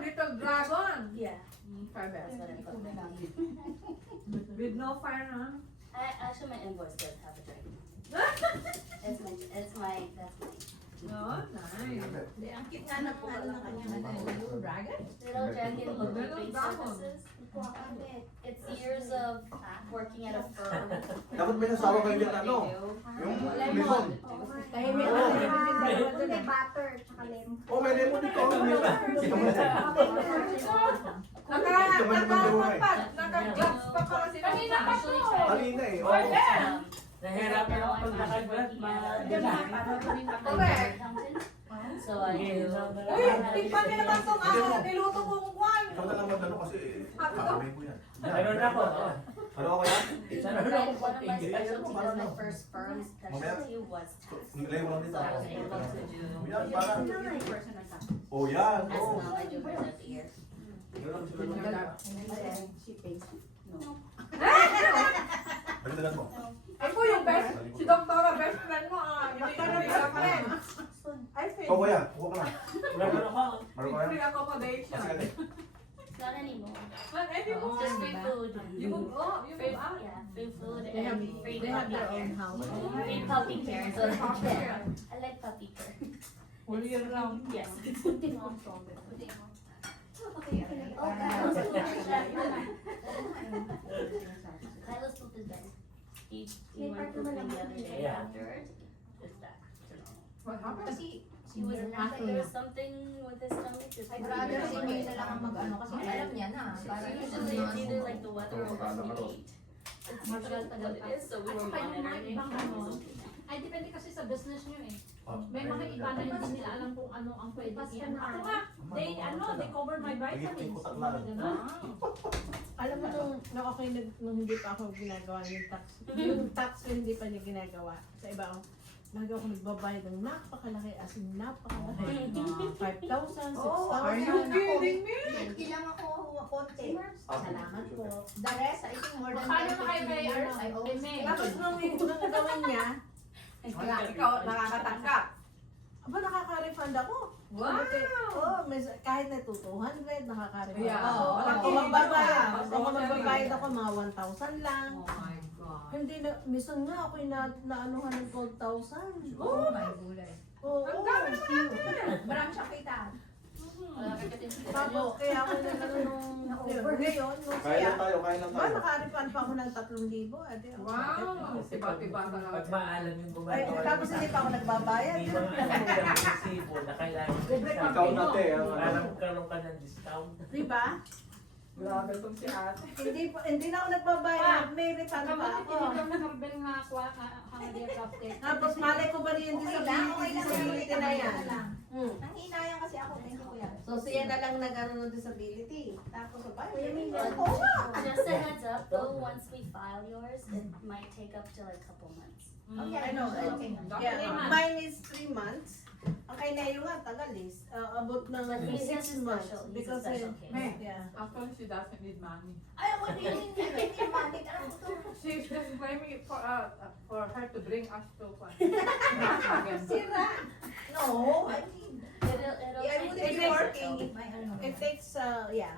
little dragon. Yeah. Fire That's bell. what I call it. With no fire, huh? Actually, my invoice does have a dragon. That's mine. No, nice. Hindi, ang cute nga ng ano ng kanyang little dragon. Little dragon bookkeeping dragon. services. It's years of working at a firm. Dapat may nasawa kayo dyan, ano? Yung lemon. Tahimik Oo. na yung dalawa dun May eh. butter, tsaka lemon. Oh, may lemon dito. Naka-gloves pa pala sila. Kanina pa Actually, Kanina eh. Oy, Oo. Ben! Nahirapan ako pag nakaglad, Correct. So I do. Uy, tikman niyo naman itong niluto kong kwan. Ikaw na naman ano kasi kakamay ko yan. Meron ako. Ano ako yan? One of my specialties as my first firm's specialty was tax. Lemon lang So dito. I was able to do. Yan, parang. Oh, yan. As Oh. now I do hers at the year. Meron sila doon. She pays. Pagdagan mo. Ay po yung best, si Doktora best friend mo hindi ka nabila pa rin. I think, Ikaw kuya, kuha ka na. Meron ako. Meron ka free yan? accommodation. Kasi Not anymore. But anymore, Just free food. you move, you Free, move out. yeah, free food They have, and free they have puppy their own care. house. Free puppy care. So yeah, I like puppy care. Whole year round. Yes. Kyla's poop is better. He went pooping the other day Yeah. afterwards. It's back to normal. What happened? Kasi, He was there was something with his stomach. Just I'd rather si May na lang ang mag-ano kasi alam niya na. So Para usually it's either like the weather or what we eat. It's usually what it is, so we were monitoring. ibang ano, ay depende kasi sa business nyo eh. May mga iba na hindi nila alam kung ano ang pwede yan. Ako nga, they cover my vitamins. Ganun. alam mo nung ako nung hindi pa ako ginagawa yung tax ko hindi pa niya ginagawa sa iba ako. Lagi ako nagbabayad ng napakalaki as in napakalaki. 5,000, 6,000. Are you kidding me? Ilang ako konti. Salamat po. The rest, I think more than Paano na kayo kay 10 years, Ars? I always Kay May? pay. Tapos nung gawin niya, Ikaw, nakakatanggap. aba nakaka-refund ako. Wow! Oh, kahit na 200, nakaka-refund. Yeah. Oo, Malaki kung magbabayad, yun. kung magbabayad ako mga 1,000 lang. Oh my God. Hindi na, minsan nga ako'y naanuhan ng 12,000. Oh, my gulay. Oo. ang dami naman. Marami siyang kita. Wala ka kasi Tapos, kaya ako nung ngayon, nung Kaya siya, lang tayo, kaya lang ba, tayo. naka-refund pa ako ng 3,000. Ate, ako, Wow! Tiba-tiba Pag talaga. maalam yung Ay, gumagawa. tapos hindi pa ako nagbabayad. Hindi mo alam yung resibo na kailangan mo Ikaw na te, para magkaroon ka ng discount. Diba? Grabe itong si ate. Hindi na ako nagbabayad. May refund pa Kamu ako. tinitong na karbel nga ako hangadia kapte. Tapos malay ko ba rin yung disability na yan? Ang hinayang kasi ako, thank you kuya. So siya na lang nag-ano ng disability. Tapos ba? Just a heads up though, once we file yours, it might take up to like a couple months. Okay, I know. Yeah, mine is 3 months. Ang kay Neo nga, tagal is. Abot ng But he's 6 a months. special, he's a Because, special case. May. yeah. Actually, she doesn't need money. Ay, ako din hindi money. Ano to? She's just claiming it for her to bring us to Volkswagen. Sira. No, I need. It'll I take wouldn't be days, working so- if my ano. It takes, yeah.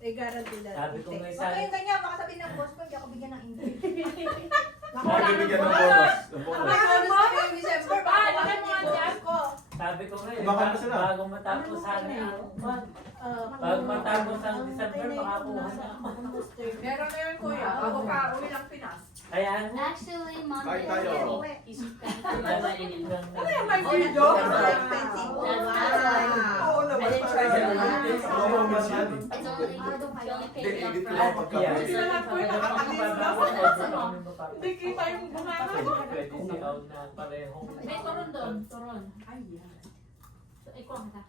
They guarantee that Sabi it ko nga takes. isa, Okay, yung ganyan, baka sabihin ng boss ko, hindi ako bigyan ng English. Lagi bigyan ng bonus. Ng bonus. May bonus ko yung December, baka Ah, wala lagyan mo nga yung dyan. boss ko. sabi ko nga, Baka pa sila. bago matapos sana ang Pag matapos ang December, makakuha na ako. Meron na yun, kuya. Bago ka uwi ng Pinas. Kaya Actually, Mom Kahit did tayo. he's graduating. Ano yung may video? expensive. Oo naman. I didn't try to do that. Oo, mas yan. It's only, she only paid me Edit ko upfront. lang pagka- Sila lang po yung nakakalis na. Hindi kita yung bumanga mo. Pwede si out na parehong. May turon doon, turon. So, ikaw ang ta.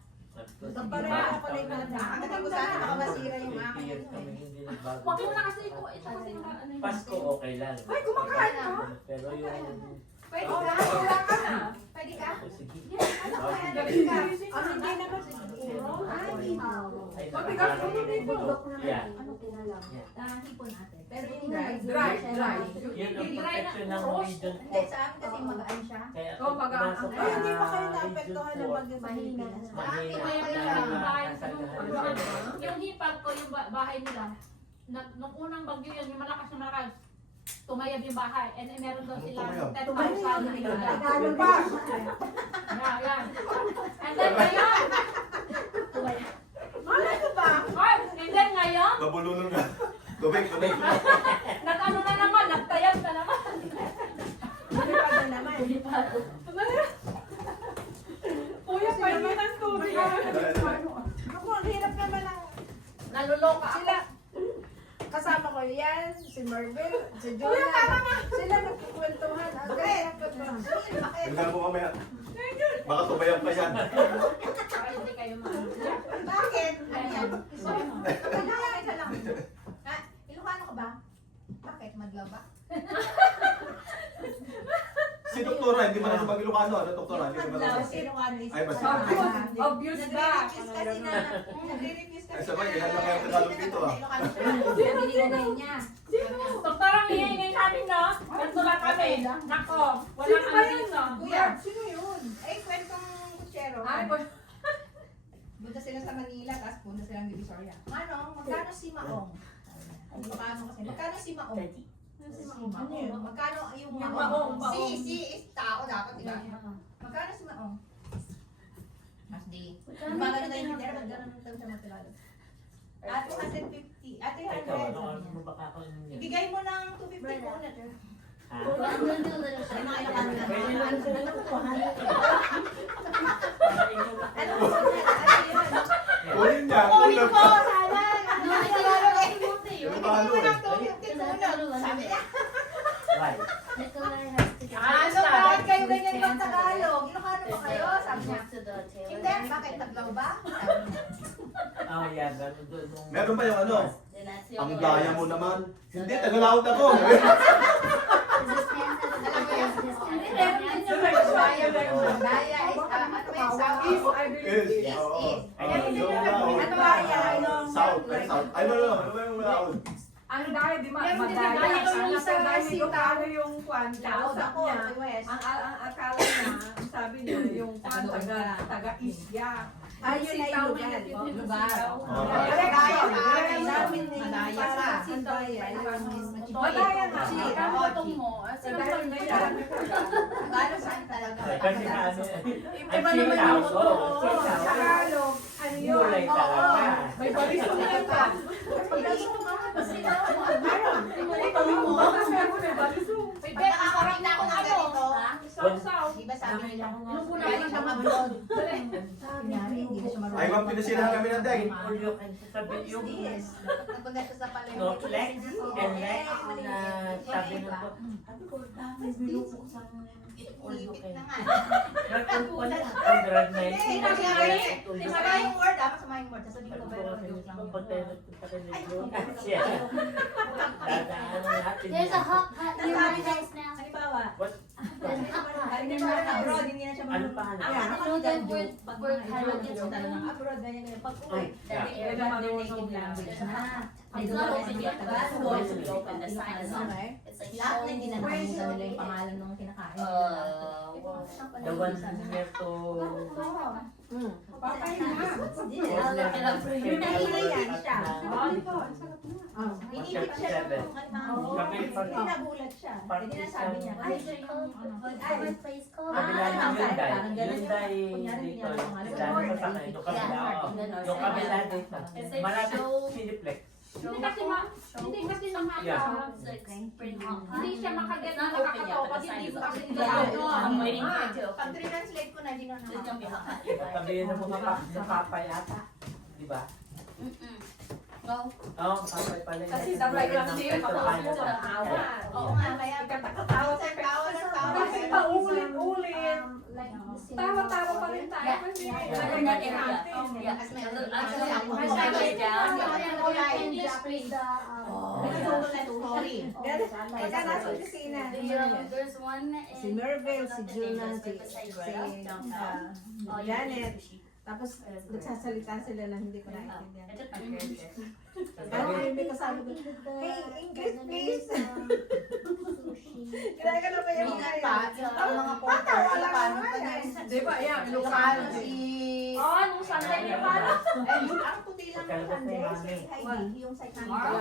Pareho ako like na. Nakakatagal ko sana makamasira yung akin. Years kami hindi nagbago. Huwag mo na kasi ito kasi ano yun. Pasko okay lang. Ay, kumakain ka? Pero yung... Pwede Oo, ka? wala ka na. Pwede ka? Sige. Ano ko yan? Galing ka. Hindi na kasi siguro. Ay, Mabigat mo dito. Yeah. Hipon natin. Pero yung Dry. Dry, dry. Yun ang protection ng region Hindi, sa amin kasi magaan siya. Kaya Oo, pag- pinasok Ay, hindi pa kayo region naapektuhan ng 4, bagyo sa Pilipinas. mahirap Mahirap na kayo hindi siya. nakasagahan. Yung hipag ko, yung bahay nila, nung unang bagyo yan, yung malakas na malakas, tumayab yung bahay. And meron daw sila Tumayab? 10,000 na Tagalog pa. yan. And then ngayon, Malay ko ba? and then ngayon, Nabulunod na. Tubig. nag-ano na naman, nagtayab na naman. Lumipad na naman. Kuya, pahingi ng tubig. Ako, ang hirap naman ang Naluloka ako. sila. Kasama ko yan, si Marvel, si Jonah. Sila nagkukwentuhan. Ang ganda ko to. Tingnan mo mamaya. Baka tubayan pa yan. Para hindi kayo maano. Bakit? Ano yan? Kailangan ka lang. Ha? Ilocano ka ba? Bakit? Madlaw ba? Si Doktora, hindi man mag Ilocano. Ano, Doktora? Hindi man Madlaw. Ilocano is Ay, mas- Obvious ba? Nagre-refuse kasi na. Nagre-refuse kasi Ay, sabay, ilan lang kayo Tagalog dito, ah. Ilocano siya. Binigay niya. Doktorang hihingin namin, no? Ganito lang kami. Nako, walang ano dito. Kuya, Sino yun? ay kwentong kutsero. Ay, Punta sila sa Manila, tapos punta silang Divisoria. Manong, magkano si Maong? Ilocano kasi. Magkano si Maong? Si Maong. Magkano yung Maong, Maong. Si is tao dapat, di ba? Magkano si Maong? Mas di. Magkano na yung hindi, magkano na siya magkano? At 250. At Ikaw, ano 300. mo ba kako ninyo? Ibigay mo ng 250 ko na. Ha? Ano ang Ilocano na? Pwede naman sa mga Ano mo ano yun? Kunin niya. Kunin Kunin ko, sana. Ilocano Ibigay mo ng 250 ko na. Sabi niya. Right. Ano ba? Kayo ganyan bang Tagalog? Ilocano ba kayo? Sabi niya. Hindi, bakit Taglaw ba? Sabi niya. Oh, yeah. Ganun doon. Meron pa yung ano? Ang daya mo naman. Hindi, Tagalawad ako. Alam mo yan? Hindi, meron din yung daya. Daya is, ano ba yung South? I believe. Yes, Yes, oo. is. Ayun, Ano yung ba Laon. ano ba yan? South, ay South. Ay, no. Ano ba yung Laon? Ang dahil, di ba? Meron din Madaya. nagdaya Ang yung isa, dahil si yung Tao. ano yung kwan. South Kausap ako, niya. sa West. Ang akala niya, ang sabi niya, yung kwan, taga-Isya. Ayun na yung lugar. Lugar. Direction. Namin din. Madaya ka. Sandaya. Madaya nga. Si Ang Kaochi. botong mo. Dahil na yan. Tagalog saan talaga? Kasi na ano. Iba naman yung Oo, sitaw. Tagalog. Ano yun? Gulay talaga. May balisong na pa. May balisong. May Pag bet, nakakain ako ng ganito, Sausaw. di ba sabi nila, Nung una galing ko siya abroad. Kunyari, hindi na siya marunong. Ay, ma'am, pinasilahan kami ng day. All you can sabi yung Yes. Nagpunta siya sa palengke. no flex and lex na sabi na to. Sabi ko, dami binubuksan mo yung all you Ipit can. na nga. Nagpunta ang grad na yun. Hindi, Masama yung word, masama yung word. Sasabihin ko, pero joke lang. Pag tayo nagpunta kayo ng joke, siya. Dadaan natin. There's a hot pot near my house now. Halimbawa, What? There's a hot pot. hindi na marunong abroad, hindi na siya Ano marunong. pa? Ano? Ang ano No, dyan, then joke. we're- Pag we're mga kind of joke talagang abroad, ganyan ganyan. Pag uwi, Yeah. they're native language na. They It's don't not know open any yet, but it's Tagalog. going to be open. The sign is on. Okay. It's like Lahat na showing hindi na where it's nakikita nila yung located. pangalan ng kinakain. The one near to... Papay na. I'll look it up for you. Nahihiyan siya. Oh. Inipit siya ng Kami pag... Hindi nagulat siya. Hindi na sabi niya. What is it called? What's the place called? Kabila ng Ah, Hyundai. parang ganun. Hyundai Kunyari, dito. kunyari, kunyari. Dito sa sakay. Yung kabila. Oo. Yung kabila dito. Malapit Cineplex. Hindi kasi Yeah. It's like spring hot pot. hindi siya makaget It's na not open yet, nakakatawa but pag the sign hindi is mo up. kasi I'm waiting for it to Pag open. translate ko na, hindi na It's gonna be hot. Sabihin ng mga papa yata. Diba? Mm-mm. No. Oo, papay pala yun. Kasi sabay lang siya, kapag sa awa. Oo nga, kaya Ikatawa sa tawa ng tawa. Kasi paulit-ulit. Like the cinema. Tawa-tawa pa rin tayo. Yeah. Kasi Yeah. naging Yeah. natin. Yeah. Kasi may Actually, ako. I shut it down. Kulay. Pagka nasa opisina. There's one in... Si Merville, si Jonah, si Oh, Janet. Tapos nagsasalita sila na hindi ko naintindihan. I took my parents there. Ano yung may kasama ko? Hey, English please! Kaya ka na ba yung Mingat pa, ang mga Bata, wala paano nga pa yan. niya. Di ba, yan, Ilocano Ilocano. si Oh, nung Sunday niya pa. Eh, ang puti lang Pagkalabas ng ni Sunday, Mami. si Heidi, yung sa kanila. Mark?